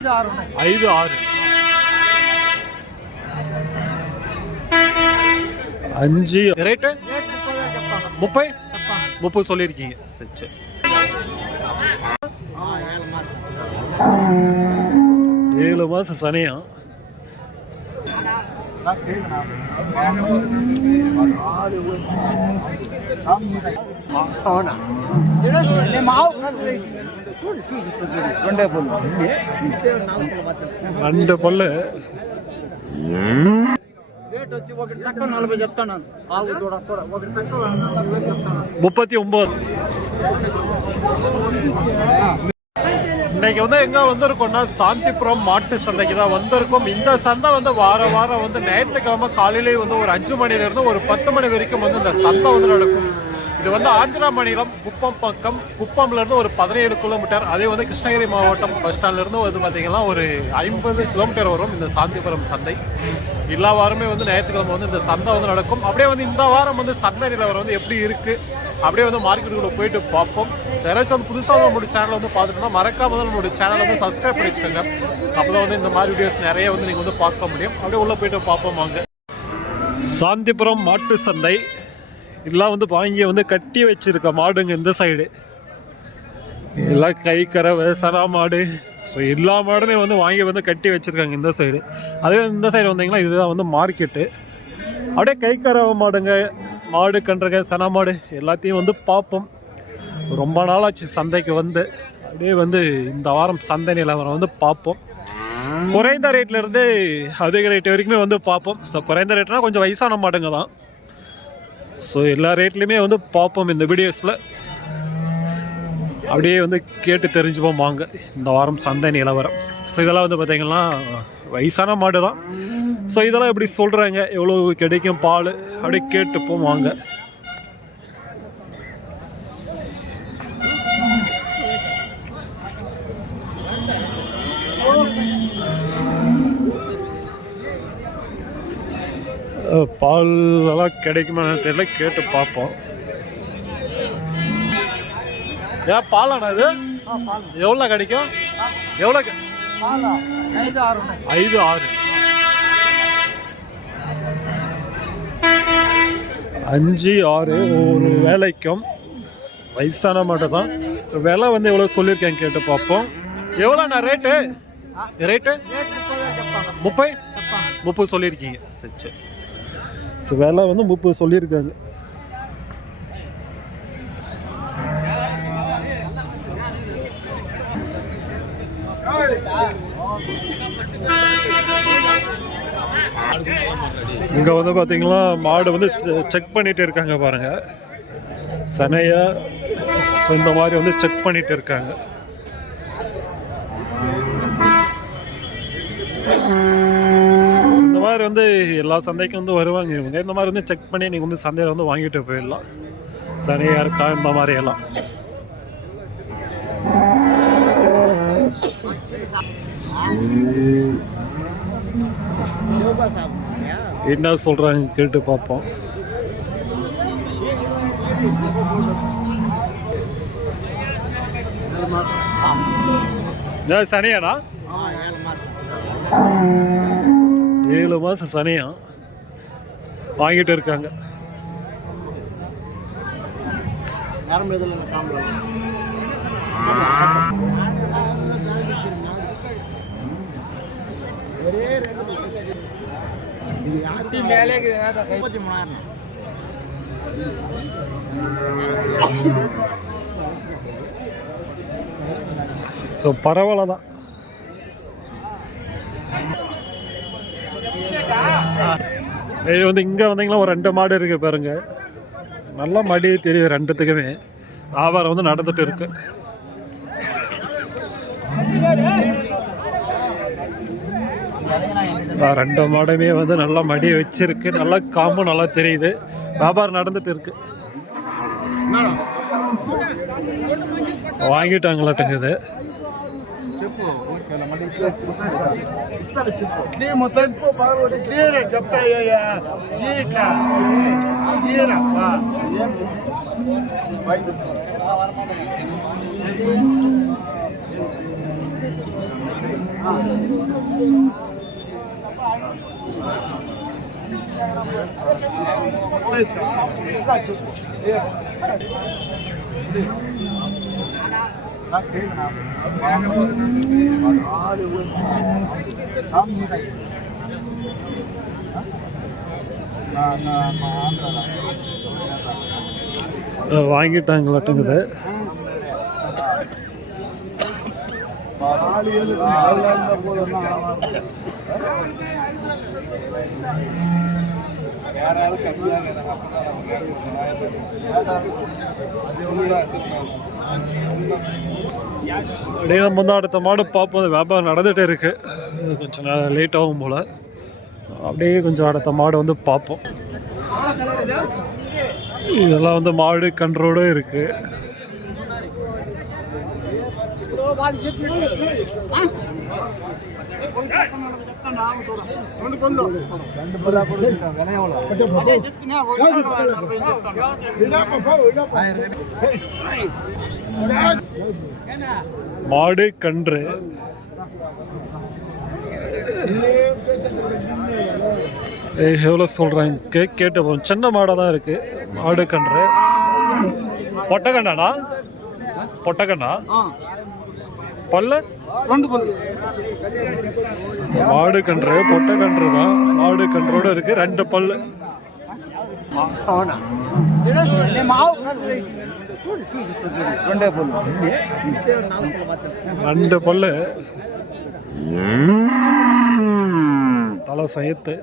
5 6 5 rate 30 சொல்லியிருக்கீங்க. சரி 7 மாதம் சனியா. ரெண்டு பல்லு 39. இன்னைக்கு வந்து எங்க வந்திருக்கோம்னா சாந்திபுரம் மாட்டு சந்தைக்கு தான் வந்திருக்கோம். இந்த சந்தை வந்து வாரம் வந்து ஞாயிற்றுக்கிழமை காலையிலே வந்து ஒரு 5 மணில இருந்து ஒரு 10 மணி வரைக்கும் வந்து இந்த சந்தை வந்து நடக்கும். இது வந்து ஆந்திரா மாநிலம் குப்பம் பக்கம். குப்பம்ல இருந்து ஒரு 17 கிலோமீட்டர். அதே வந்து கிருஷ்ணகிரி மாவட்டம் பஸ் ஸ்டாண்ட்ல இருந்து வந்து பாத்தீங்கன்னா ஒரு 50 கிலோமீட்டர் வரும் இந்த சாந்திபுரம் சந்தை. எல்லா வாரமே வந்து ஞாயிற்றுக்கிழமை வந்து இந்த சந்தை வந்து நடக்கும். அப்படியே வந்து இந்த வாரம் வந்து சந்தை நிலவரம் வந்து எப்படி இருக்கு, அப்படியே வந்து மார்க்கெட்டுக்குள்ள போயிட்டு பார்ப்போம். யாராச்சும் வந்து புதுசாக நம்மளுடைய சேனலை வந்து பார்த்துட்டோம்னா மறக்காம வந்து நம்மளுடைய சேனலை வந்து சப்ஸ்கிரைப் பண்ணி வச்சுக்கோங்க. அப்போதான் வந்து இந்த மாதிரி வீடியோஸ் நிறைய வந்து நீங்கள் வந்து பார்க்க முடியும். அப்படியே உள்ள போயிட்டு பார்ப்போம் வாங்க. சாந்திபுரம் மாட்டு சந்தை எல்லாம் வந்து வாங்கி வந்து கட்டி வச்சிருக்க மாடுங்க. இந்த சைடு எல்லாம் கை கறவை சரா மாடு, ஸோ எல்லா மாடுமே வந்து வாங்கி வந்து கட்டி வச்சிருக்காங்க இந்த சைடு. அதே இந்த சைடு வந்தீங்கன்னா இதுதான் வந்து மார்க்கெட்டு. அப்படியே கை கறவை மாடுங்க, மாடு கன்றுங்க, சனா மாடு எல்லாத்தையும் வந்து பார்ப்போம். ரொம்ப நாளாச்சு சந்தைக்கு வந்து. அப்படியே வந்து இந்த வாரம் சந்தை நிலவரம் வந்து பார்ப்போம். குறைந்த ரேட்ல இருந்து அதிக ரேட் வரைக்குமே வந்து பார்ப்போம். ஸோ குறைந்த ரேட்னா கொஞ்சம் வயசான மாடுங்க தான். ஸோ எல்லா ரேட்லையுமே வந்து பார்ப்போம் இந்த வீடியோஸில். அப்படியே வந்து கேட்டு தெரிஞ்சுப்போம் வாங்க இந்த வாரம் சந்தை நிலவரம். ஸோ இதெல்லாம் வந்து பார்த்தீங்கன்னா வயசான மாடு தான். ஸோ இதெல்லாம் எப்படி சொல்கிறாங்க, எவ்வளோ கிடைக்கும் பால், அப்படியே கேட்டுப்போம் வாங்க. பால் எல்லாம் கிடைக்குமா தெரியல, கேட்டு பார்ப்போம். ஏன் பாலாண்ணா இது எவ்வளோ கிடைக்கும்? எவ்வளோ? 5 6 5 6 ஒரு வேலைக்கும். வயசான மாட்டை தான். விலை வந்து எவ்வளோ சொல்லியிருக்கேன் கேட்டு பார்ப்போம். எவ்வளோண்ணா ரேட்டு? 30 சொல்லியிருக்கீங்க. சரி விலை வந்து 30 சொல்லியிருக்காங்க. இங்கே வந்து பார்த்தீங்கன்னா மாடு வந்து செக் பண்ணிட்டு இருக்காங்க பாருங்க. சனையா இந்த மாதிரி வந்து செக் பண்ணிட்டு இருக்காங்க. இந்த மாதிரி வந்து எல்லா சந்தைக்கும் வந்து வருவாங்க இவங்க. இந்த மாதிரி வந்து செக் பண்ணி நீங்கள் வந்து சந்தையில் வந்து வாங்கிட்டு போயிடலாம். சனையா இருக்கா இந்த மாதிரி எல்லாம். என்ன சொல்றாங்க கேட்டு பார்ப்போம். சனியானா? 7 மாதம் சனியா வாங்கிட்டு இருக்காங்க. ஸோ பரவாயில்ல தான். இது வந்து இங்கே வந்தீங்கன்னா ஒரு 2 மாடு இருக்கு பாருங்க. நல்லா மடி தெரியுது ரெண்டுத்துக்குமே. வியாபாரம் வந்து நடந்துட்டு இருக்கு. ரெண்டு மாடுமே வந்து நல்லா மடி வச்சிருக்கு. நல்லா காம்பு நல்லா தெரியுது. வியாபாரம் நடந்துட்டு இருக்கு. வாங்கிட்டாங்களாட்டுங்குது. வாங்கிட்டாங்களாட்டுங்குது. அப்படியே நம்ம வந்து அடுத்த மாடு பார்ப்போம். வியாபாரம் நடந்துகிட்டே இருக்கு. கொஞ்சம் லேட் ஆகும் போல். அப்படியே கொஞ்சம் அடுத்த மாடு வந்து பார்ப்போம். இதெல்லாம் வந்து மாடு கன்றோடு இருக்கு. மாடு கன்று எவ்வளோ சொல்கிறாங்க கேட்டு போகும். சின்ன மாடாக தான் இருக்கு. மாடு கன்று பொட்டக்கண்ணா பொட்டக்கண்ணா பல்ல மாடு கன்று பொட்டை கன்று தான். மாடு கன்றோட இருக்கு. 2 பல்லு. 2 பல்லு. தலை சயத்து.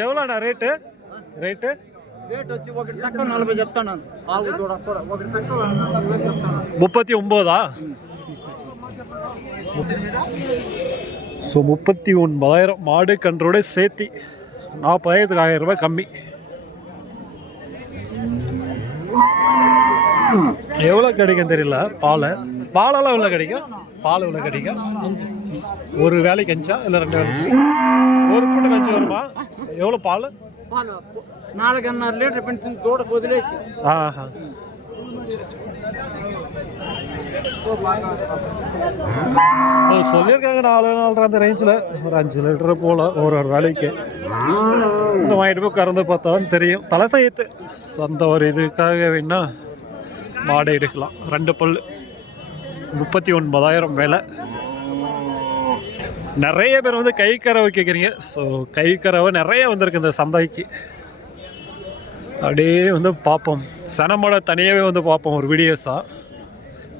எவ்வளோண்ணா ரேட்டு? రేట్ వచ్చి 1,40 చెప్తాను. 39. ஸோ 39,000 மாடு கன்றோட சேர்த்தி 40,000க்கு 1000 ரூபாய் கம்மி. எவ்வளோ கிடைக்கும் தெரியல. பாலெல்லாம் எவ்வளோ கிடைக்கும்? பால் எவ்வளோ கிடைக்கும்? ஒரு வேலைக்கு கஞ்சா இல்லை 2 வேலைக்கு? ஒரு புண்ணு கஞ்சி வருமா? எவ்வளோ பால்? 4.5 లీటర్ పెంచుతుంది తోడ వదిలేసి. சொல்லியிருக்காங்க 4 அந்த ரேஞ்சில் ஒரு 5 லிட்டரு போல் ஒரு வேலைக்கு. இந்த வாங்கிட்டு போய் கறந்து பார்த்தா தான் தெரியும். தலை சயத்து அந்த ஒரு இதுக்காக வேணா மாடை எடுக்கலாம். 2 பல்லு 39,000 விலை. நிறைய பேர் வந்து கை கறவை கேட்குறீங்க. ஸோ கை கறவை நிறைய வந்திருக்கு இந்த சந்தைக்கு. அப்படியே வந்து பார்ப்போம். சனமோட தனியாகவே வந்து பார்ப்போம் ஒரு வீடியோஸாக.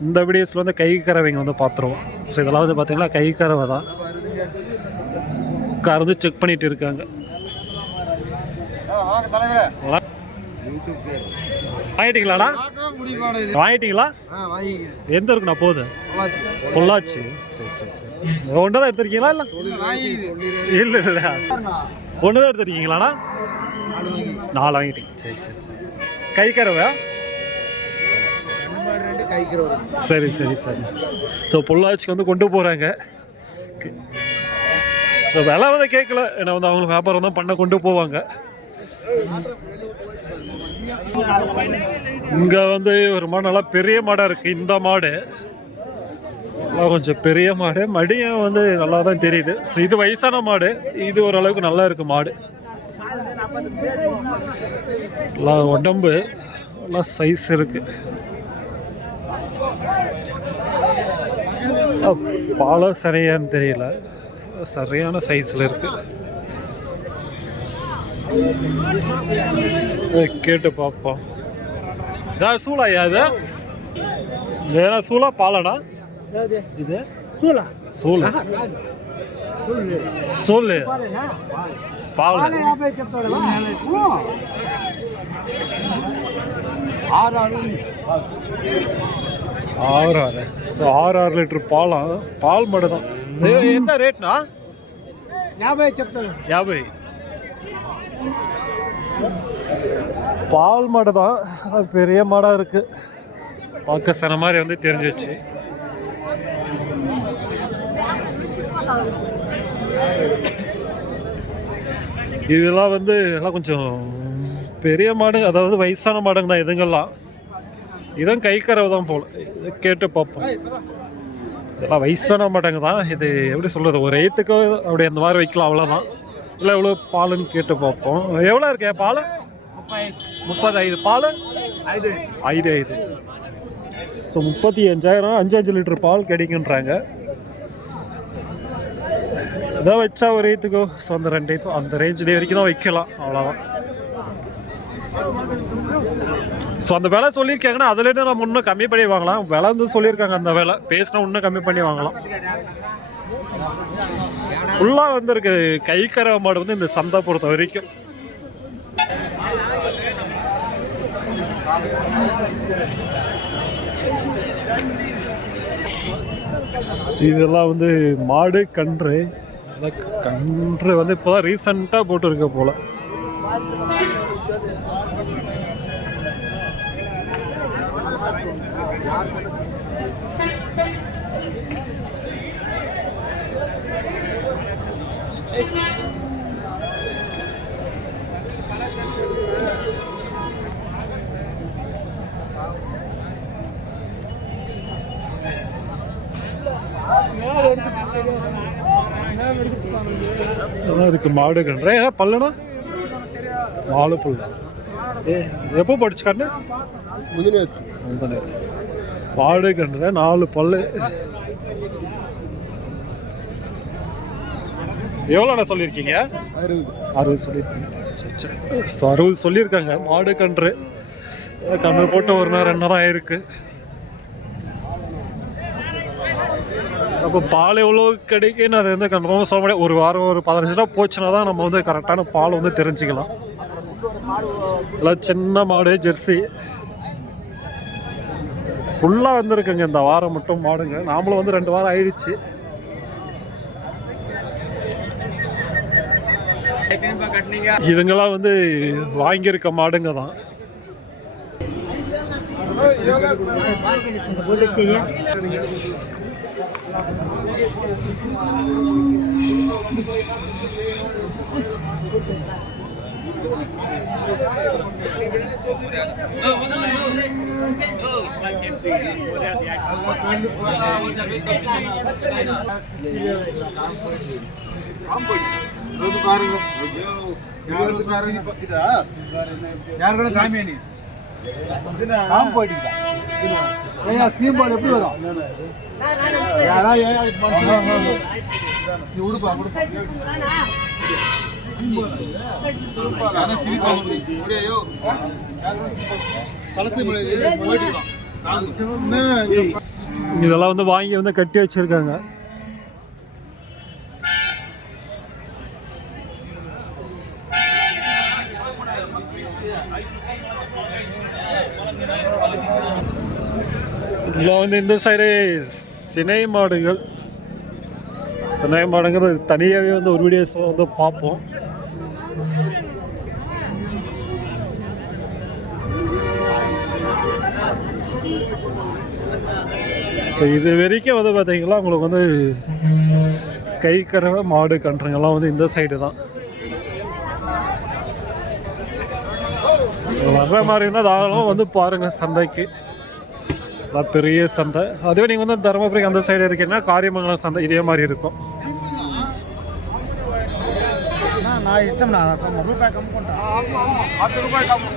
இந்த வீடியோஸில் வந்து கை கறவைங்க வந்து பார்த்துருவோம். ஸோ இதெல்லாம் வந்து பார்த்திங்கன்னா கை கறவை தான். கறந்து செக் பண்ணிகிட்டு இருக்காங்க. வாங்கிட்டீங்களாண்ணா? வாங்கிட்டீங்களா? எந்த இருக்குண்ணா போகுது? பொள்ளாச்சி. சரி சரி சரி. ஒன்று தான் எடுத்துருக்கீங்களா? இல்லை இல்லை ஒன்று தான் எடுத்துருக்கீங்களாண்ணா? 4 வாங்கிட்டீங்க. சரி சரி சரி. கை கறவை? சரி சரி சரி. ஸோ பொள்ளாச்சிக்கு வந்து கொண்டு போகிறாங்க. ஸோ விலை வந்து கேட்கல. ஏன்னா வந்து அவங்க வியாபாரம் தான் பண்ண கொண்டு போவாங்க. இங்கே வந்து ஒரு மாடு நல்லா பெரிய மாடாக இருக்குது. இந்த மாடு கொஞ்சம் பெரிய மாடு. மடியும் வந்து நல்லா தான் தெரியுது. ஸோ இது வயசான மாடு. இது ஓரளவுக்கு நல்லா இருக்கு மாடு. எல்லாம் உடம்பு நல்லா சைஸ் இருக்கு. பால சரியான்னு தெரியல. சரியான சைஸில் இருக்கு. கேட்டு பார்ப்போம். ஏதாவது சூளாயா? இது ஏன்னா சூளா பாலனா? இது சூளா சூளு சூளு பால் 6 ஸோ 6 லிட்டர் பாலாம். பால் மட்டும் தான். ఎంత రేట్నా? 50 చెప్తాను. 50. பால் மாடு தான். பெரிய மாடாக இருக்குது. பார்க்க சன மாதிரி வந்து தெரிஞ்சிச்சு. இதெல்லாம் வந்து எல்லாம் கொஞ்சம் பெரிய மாடு. அதாவது வயசான மாடுங்க தான் இதுங்கெல்லாம். இதுவும் கை கறவை தான் போல. இது கேட்டு பார்ப்போம். இதெல்லாம் வயசான மாட்டாங்க தான். இது எப்படி சொல்கிறது, ஒரு எய்த்துக்கோ அப்படி அந்த மாதிரி வைக்கலாம், அவ்வளோதான். இல்லை எவ்வளோ பாலுன்னு கேட்டு பார்ப்போம். எவ்வளோ இருக்கே பால்? 35. பால் 5. ஸோ 35,000, 5 லிட்டர் பால் கிடைக்குன்றாங்க. இதான் வச்சா ஒரு எய்த்துக்கோ, ஸோ அந்த 2 எய்த்தோ அந்த ரேஞ்சிலே வரைக்கும் தான் வைக்கலாம், அவ்வளோதான். ஸோ அந்த விலை சொல்லியிருக்காங்கன்னா அதுலேருந்து நம்ம இன்னும் கம்மி பண்ணி வாங்கலாம். விலை வந்து சொல்லியிருக்காங்க, அந்த விலை பேசினா இன்னும் கம்மி பண்ணி வாங்கலாம். ஃபுல்லாக வந்து இருக்கு கை கறவை மாடு வந்து இந்த சந்தை பொறுத்த வரைக்கும். இதெல்லாம் வந்து மாடு கன்று. கன்று வந்து இப்போதான் ரீசண்டாக போட்டுருக்க போல. இருக்கு மாடு கன்று. ஏன்னா பல்லுனா 4 பல்லு. எப்போ படிச்சுக்கான்னு மாடு கன்று 4 பல்லு. எவ்வளோண்ணா சொல்லியிருக்கீங்க? 60 சொல்லியிருக்கீங்க. 60 சொல்லியிருக்காங்க. மாடு கன்று கன்று போட்டு 1 நாள் 2 தான் ஆயிருக்கு. அப்போ பால் எவ்வளோ கிடைக்குன்னு அது வந்து கன்ஃபார்மாக சொல்ல முடியாது. ஒரு வாரம் ஒரு 15 நாள் போச்சுன்னா தான் நம்ம வந்து கரெக்டான பால் வந்து தெரிஞ்சுக்கலாம். எல்லாம் சின்ன மாடு ஜெர்சி ஃபுல்லாக வந்துருக்குங்க இந்த வாரம் மட்டும் மாடுங்க. நாமளும் வந்து 2 வாரம் ஆயிடுச்சு. இதுங்கெல்லாம் வந்து வாங்கியிருக்க மாடுங்க தான். சீம்பால் எப்படி வரும்? இதெல்லாம் வந்து வாங்கி வந்து கட்டி வச்சிருக்காங்க. இதில் வந்து இந்த சைடு சினை மாடுகள். சினை மாடுங்கிறது தனியாகவே வந்து ஒரு வீடியோஸ் வந்து பார்ப்போம். ஸோ இது வரைக்கும் வந்து பார்த்தீங்கன்னா உங்களுக்கு வந்து கை கறவை மாடு கன்றுங்கெல்லாம் வந்து இந்த சைடு தான் வர்ற மாதிரி இருந்தால் தாராளமாக வந்து பாருங்கள் சந்தைக்கு. பெரிய சந்தை. அதுவே நீங்கள் வந்து தருமபுரி அந்த சைடு இருக்கீங்கன்னா காரியமங்கலம் சந்தை இதே மாதிரி இருக்கும். நான் இஷ்டம் நான் ரூபாய் கம்மி பண்ணுறேன். 10 ரூபாய் கம்மி.